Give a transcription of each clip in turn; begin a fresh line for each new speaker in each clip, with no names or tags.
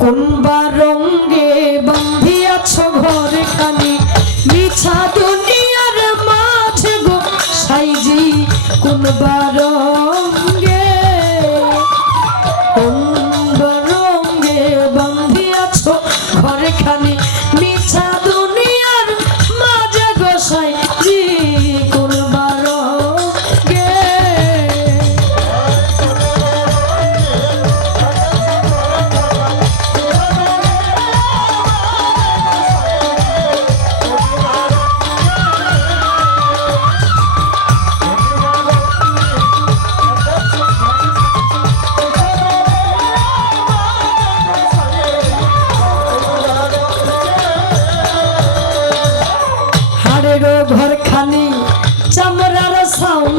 কোনবা রঙ্গে বান্ধিয়াছ ঘরে কানে? মিছা দুনিয়ার মাঝে গো সাইজি কোনবা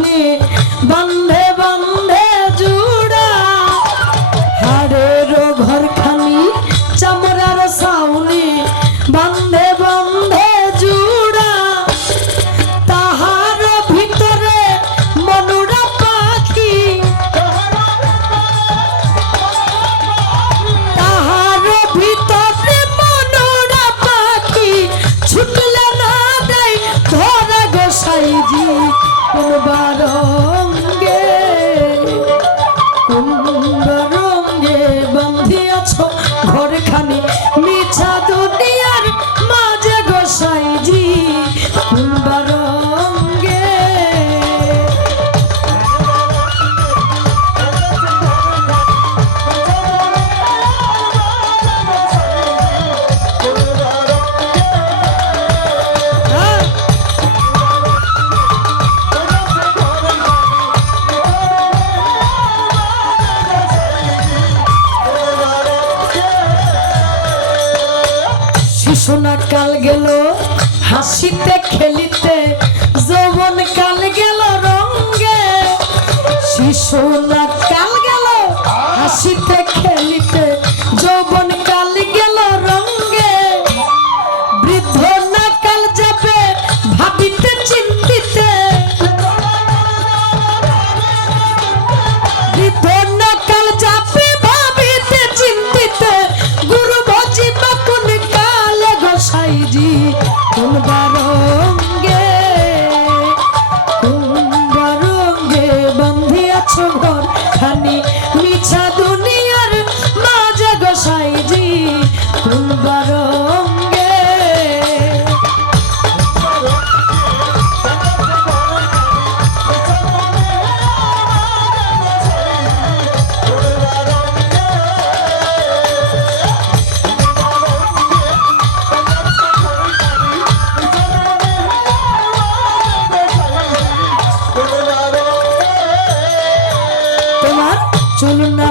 সঙ্গে বন্ধে হাসিতে খেলিতে যৌবন কাল গেল রঙ্গে। শিশু না চলুন না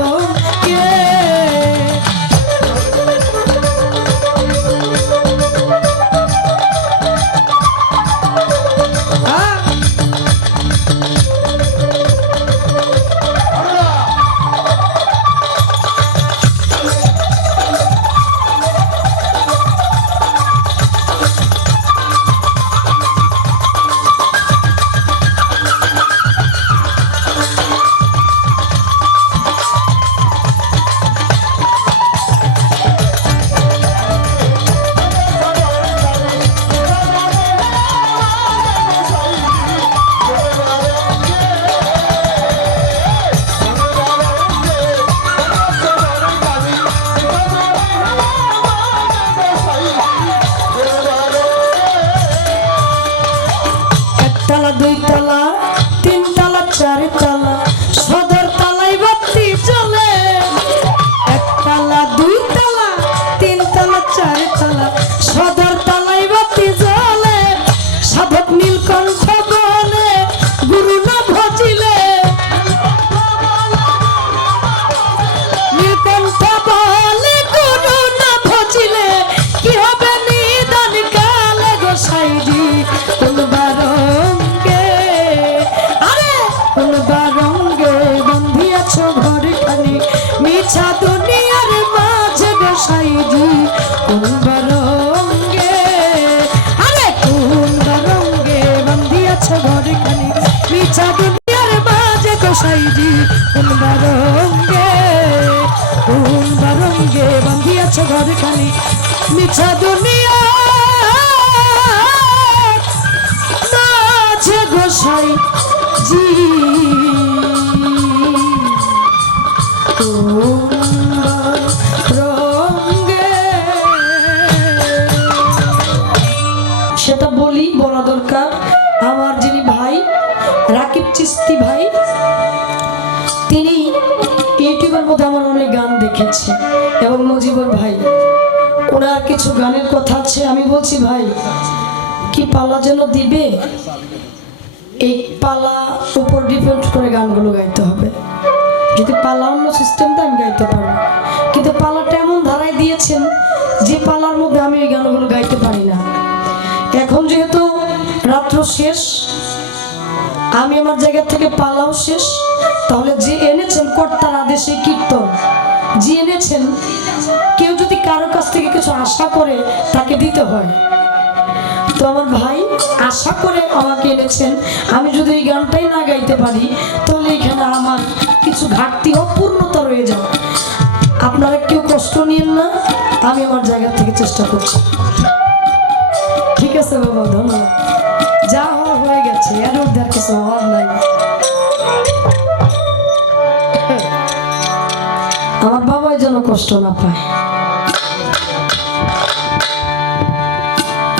গোসাইজি কোন রঙ্গে? আরে কোন রঙ্গে বান্ধিয়াছ ঘরে খানি মিছা দুনিয়ার মাঝে গোসাইজি কোন রঙ্গে? কোন রঙ্গে বান্ধিয়াছ ঘরে খানি মিছা দুনিয়া মাঝে গোসাই জি দেখেছে। এবং মজিবর ভাই, ওনার কিছু গানের কথা আছে, আমি বলছি, ভাই, কি পালা যেন দিবে? এই পালা উপর ডিপেন্ড করে গানগুলো গাইতে হবে। যদি পালা অন্য সিস্টেমটা আমি গাইতে পারব। কিন্তু পালাটা এমন ধারায় দিয়েছেন, যে পালার মধ্যে আমি ওই গানগুলো গাইতে পারি না। এখন যেহেতু রাত্র শেষ, আমি আমার জায়গা থেকে পালাও শেষ, তাহলে যে এনেছেন কর্তার আদেশে কীর্তন যে এনেছেন, কেউ যদি কারও কাছ থেকে কিছু আশা করে তাকে দিতে হয়। তো আমার ভাই আশা করে আমাকে এনেছেন, আমি যদি এই গানটাই না গাইতে পারি, তাহলে এখানে আমার কিছু ঘাটতি, অপূর্ণতা রয়ে যাবে। আপনারা কেউ কষ্ট নিয়েন না, আমি আমার জায়গা থেকে চেষ্টা করছি। ঠিক আছে বাবা, ধন্যবাদ। যা হওয়ার হয়ে গেছে, এর মধ্যে আর কিছু হওয়ার নাই। কষ্ট না পায়।